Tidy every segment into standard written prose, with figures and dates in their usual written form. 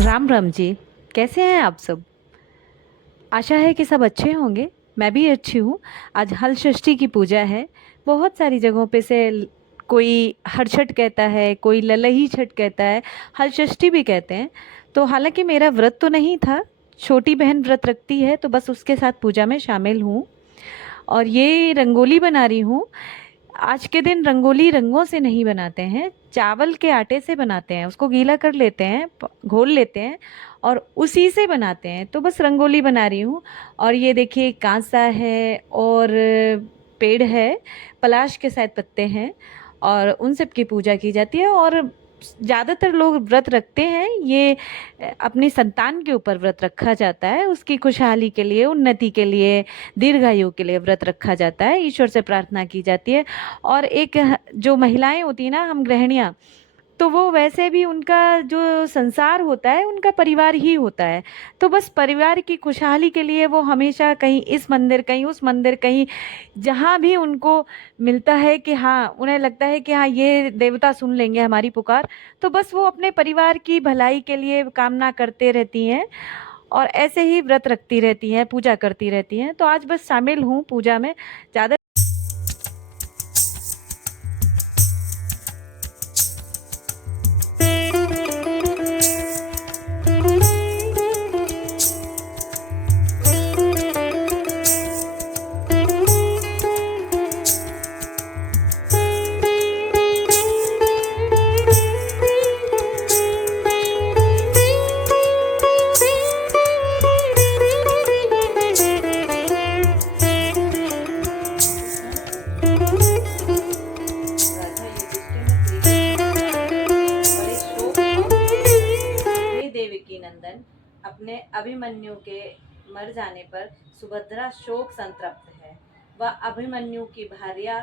राम राम जी। कैसे हैं आप सब? आशा है कि सब अच्छे होंगे। मैं भी अच्छी हूँ। आज हल षष्ठी की पूजा है। बहुत सारी जगहों पे से कोई हरछठ कहता है, कोई ललही छठ कहता है, हल षष्ठी भी कहते हैं। तो हालांकि मेरा व्रत तो नहीं था, छोटी बहन व्रत रखती है तो बस उसके साथ पूजा में शामिल हूँ। और ये रंगोली बना रही हूँ। आज के दिन रंगोली रंगों से नहीं बनाते हैं, चावल के आटे से बनाते हैं। उसको गीला कर लेते हैं, घोल लेते हैं और उसी से बनाते हैं। तो बस रंगोली बना रही हूँ। और ये देखिए कांसा है और पेड़ है, पलाश के शायद पत्ते हैं और उन सब की पूजा की जाती है। और ज़्यादातर लोग व्रत रखते हैं ये अपनी संतान के ऊपर व्रत रखा जाता है, उसकी खुशहाली के लिए, उन्नति के लिए, दीर्घायु के लिए व्रत रखा जाता है, ईश्वर से प्रार्थना की जाती है। और एक जो महिलाएं होती हैं ना, हम गृहिणियाँ, तो वो वैसे भी उनका जो संसार होता है उनका परिवार ही होता है। तो बस परिवार की खुशहाली के लिए वो हमेशा कहीं इस मंदिर, कहीं उस मंदिर, कहीं जहाँ भी उनको मिलता है कि हाँ, उन्हें लगता है कि हाँ ये देवता सुन लेंगे हमारी पुकार, तो बस वो अपने परिवार की भलाई के लिए कामना करते रहती हैं और ऐसे ही व्रत रखती रहती हैं, पूजा करती रहती हैं। तो आज बस शामिल हूँ पूजा में। ज़्यादा राजा युधिष्ठिर ने श्री कृष्ण बड़े शोक हे देवकी नंदन, अपने अभिमन्यु के मर जाने पर सुभद्रा शोक संतप्त है। वह अभिमन्यु की भार्या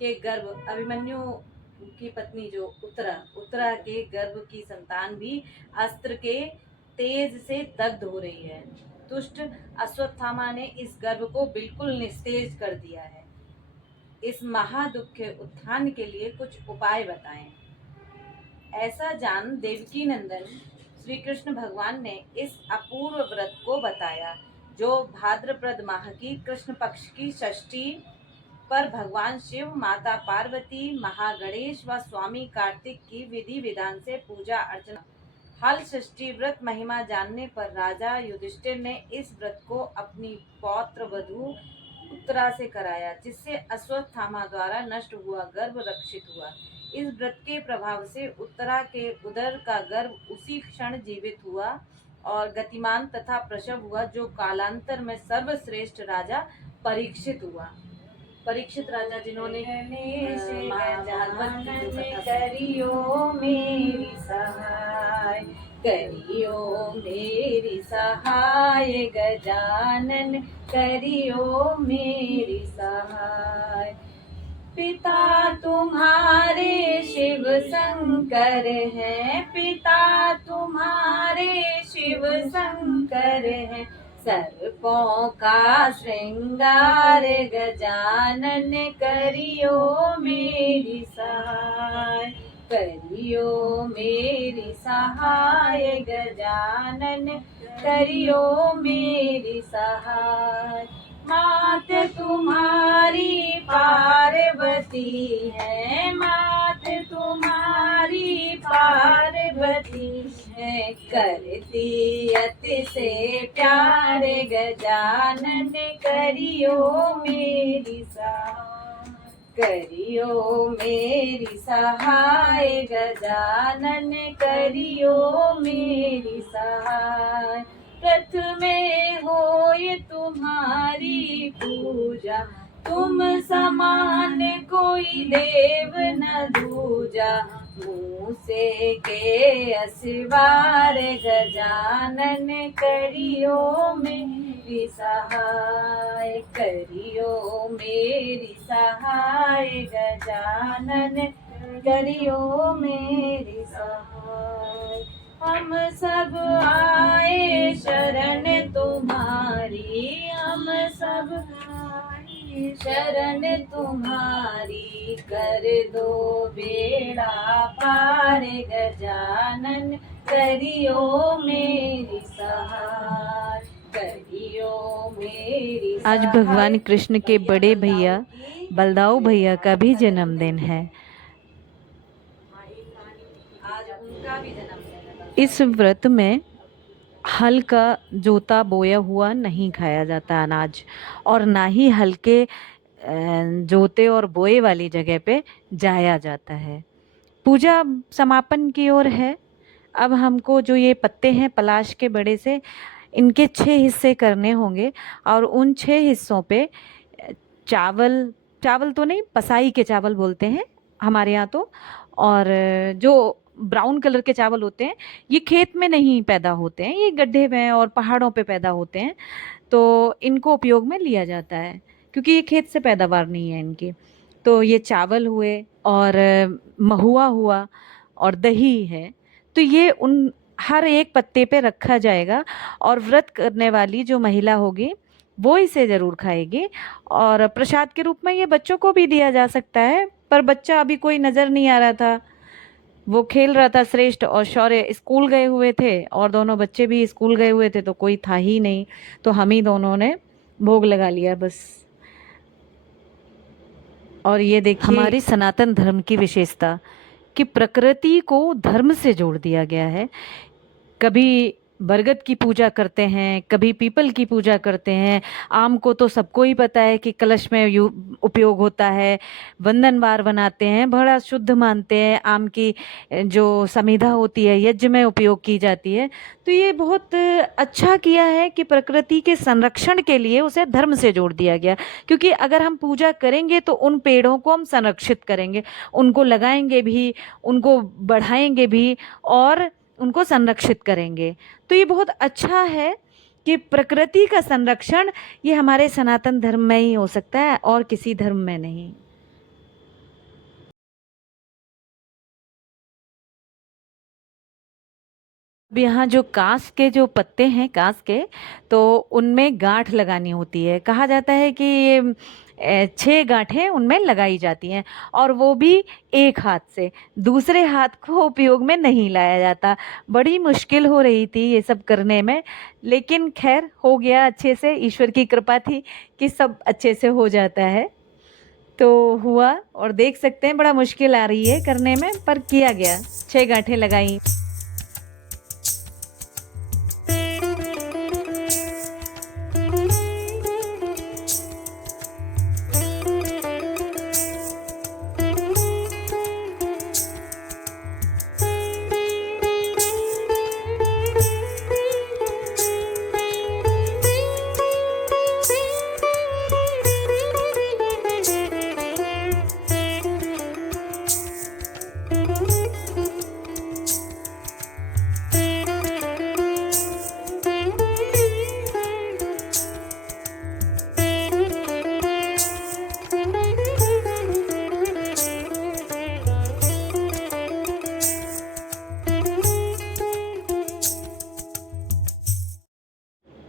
के गर्भ, अभिमन्यु की पत्नी जो उत्तरा के गर्भ की संतान भी अस्त्र के तेज से दग्ध हो रही है। दुष्ट अश्वत्थामा ने इस गर्भ को बिल्कुल निस्तेज कर दिया है। इस महादुख के उत्थान के लिए कुछ उपाय बताएं। ऐसा जान देवकी नंदन श्री कृष्ण भगवान ने इस अपूर्व व्रत को बताया, जो भाद्रपद माह की कृष्ण पक्ष की षष्ठी पर भगवान शिव, माता पार्वती, महागणेश व स्वामी कार्तिक की विधि विधान से पूजा अर्चना। हल षष्ठी व्रत महिमा जानने पर राजा युधिष्ठिर ने इस व्रत को अपनी पौत्र वधु उत्तरा से कराया, जिससे अश्वत्थामा द्वारा नष्ट हुआ गर्भ रक्षित हुआ। इस व्रत के प्रभाव से उत्तरा के उदर का गर्भ उसी क्षण जीवित हुआ और गतिमान तथा प्रसव हुआ, जो कालांतर में सर्वश्रेष्ठ राजा परीक्षित हुआ। परीक्षित राजा जिन्होंने करियो मेरी सहाय, करियो मेरी सहाय, गजानन करियो मेरी सहाय। पिता तुम्हारे शिव शंकर हैं, पिता तुम्हारे शिव शंकर हैं, सर्पों का श्रृंगार गजानन करियो मेरी सहाय, करियो मेरी सहाय, गजानन करियो मेरी सहाय। मात तुम्हारी पार्वती है, मात तुम्हारी पार्वती है, करती अति से प्यार गजानन करियो मेरी सहाय, करियो मेरी सहाय, गजानन करियो मेरी सहाय। प्रथमे होय तुम्हारी पूजा, तुम समान कोई देव न दूजा, मुँह से के असवार गजानन करियो मेरी सहाय, करियो मेरी सहाय, गजानन करियो मेरी सहाय। हम सब आए शरण तुम्हारी, हम सब आए शरण तुम्हारी, कर दो बेड़ा पार गजानन करियो मेरी सहाय, करियो मेरी सहाय। आज भगवान कृष्ण के बड़े भैया बलदाऊ भैया का भी जन्मदिन है। आज उनका भी जन्मदिन है। इस व्रत में हल का जोता बोया हुआ नहीं खाया जाता अनाज, और ना ही हल्के जोते और बोए वाली जगह पे जाया जाता है। पूजा समापन की ओर है। अब हमको जो ये पत्ते हैं पलाश के बड़े से, इनके 6 हिस्से करने होंगे, और उन 6 हिस्सों पे चावल, चावल तो नहीं, पसाई के चावल बोलते हैं हमारे यहाँ तो, और जो ब्राउन कलर के चावल होते हैं ये खेत में नहीं पैदा होते हैं, ये गड्ढे में और पहाड़ों पे पैदा होते हैं, तो इनको उपयोग में लिया जाता है क्योंकि ये खेत से पैदावार नहीं है इनकी। तो ये चावल हुए और महुआ हुआ और दही है, तो ये उन हर एक पत्ते पे रखा जाएगा, और व्रत करने वाली जो महिला होगी वो इसे ज़रूर खाएगी। और प्रसाद के रूप में ये बच्चों को भी दिया जा सकता है, पर बच्चा अभी कोई नज़र नहीं आ रहा था, वो खेल रहा था। श्रेष्ठ और शौर्य स्कूल गए हुए थे, और दोनों बच्चे भी स्कूल गए हुए थे, तो कोई था ही नहीं, तो हम ही दोनों ने भोग लगा लिया बस। और ये देखिए हमारी सनातन धर्म की विशेषता कि प्रकृति को धर्म से जोड़ दिया गया है। कभी बरगद की पूजा करते हैं, कभी पीपल की पूजा करते हैं। आम को तो सबको ही पता है कि कलश में उपयोग होता है, वंदनवार बनाते हैं, बड़ा शुद्ध मानते हैं। आम की जो समिधा होती है यज्ञ में उपयोग की जाती है। तो ये बहुत अच्छा किया है कि प्रकृति के संरक्षण के लिए उसे धर्म से जोड़ दिया गया, क्योंकि अगर हम पूजा करेंगे तो उन पेड़ों को हम संरक्षित करेंगे, उनको लगाएंगे भी, उनको बढ़ाएंगे भी और उनको संरक्षित करेंगे। तो ये बहुत अच्छा है कि प्रकृति का संरक्षण ये हमारे सनातन धर्म में ही हो सकता है और किसी धर्म में नहीं। अब यहाँ जो कांस के जो पत्ते हैं कांस के, तो उनमें गांठ लगानी होती है। कहा जाता है कि ये 6 गांठें उनमें लगाई जाती हैं, और वो भी एक हाथ से, दूसरे हाथ को उपयोग में नहीं लाया जाता। बड़ी मुश्किल हो रही थी ये सब करने में, लेकिन खैर हो गया अच्छे से। ईश्वर की कृपा थी कि सब अच्छे से हो जाता है, तो हुआ। और देख सकते हैं बड़ा मुश्किल आ रही है करने में, पर किया गया। 6 गांठें लगाई।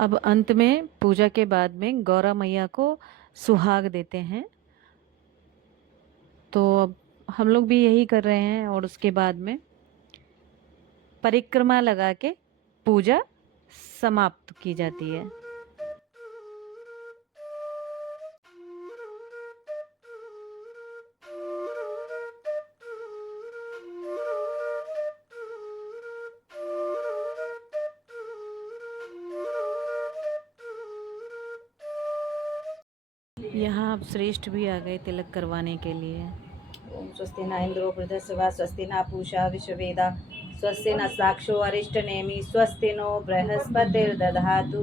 अब अंत में पूजा के बाद में गौरा मैया को सुहाग देते हैं, तो अब हम लोग भी यही कर रहे हैं। और उसके बाद में परिक्रमा लगा के पूजा समाप्त की जाती है। यहाँ अब श्रेष्ठ भी आ गए तिलक करवाने के लिए। ओम स्वस्ति न इंद्रो वृद्धस्वा स्वस्ति न पूषा विश्ववेदा स्वस्ति न साक्षो अरिष्टनेमि स्वस्ति नो बृहस्पतिर्दधातु।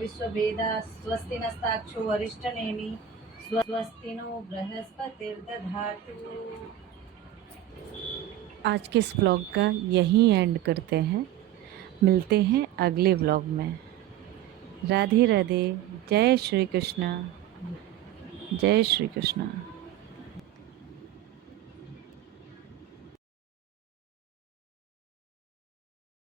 विश्ववेदा स्वस्ति न साक्षो अरिष्टनेमि स्वस्ति नो बृहस्पतिर्दधातु। आज के इस व्लॉग का यहीं एंड करते हैं। मिलते हैं अगले व्लॉग में। राधे राधे। जय श्री कृष्णा। जय श्री कृष्णा।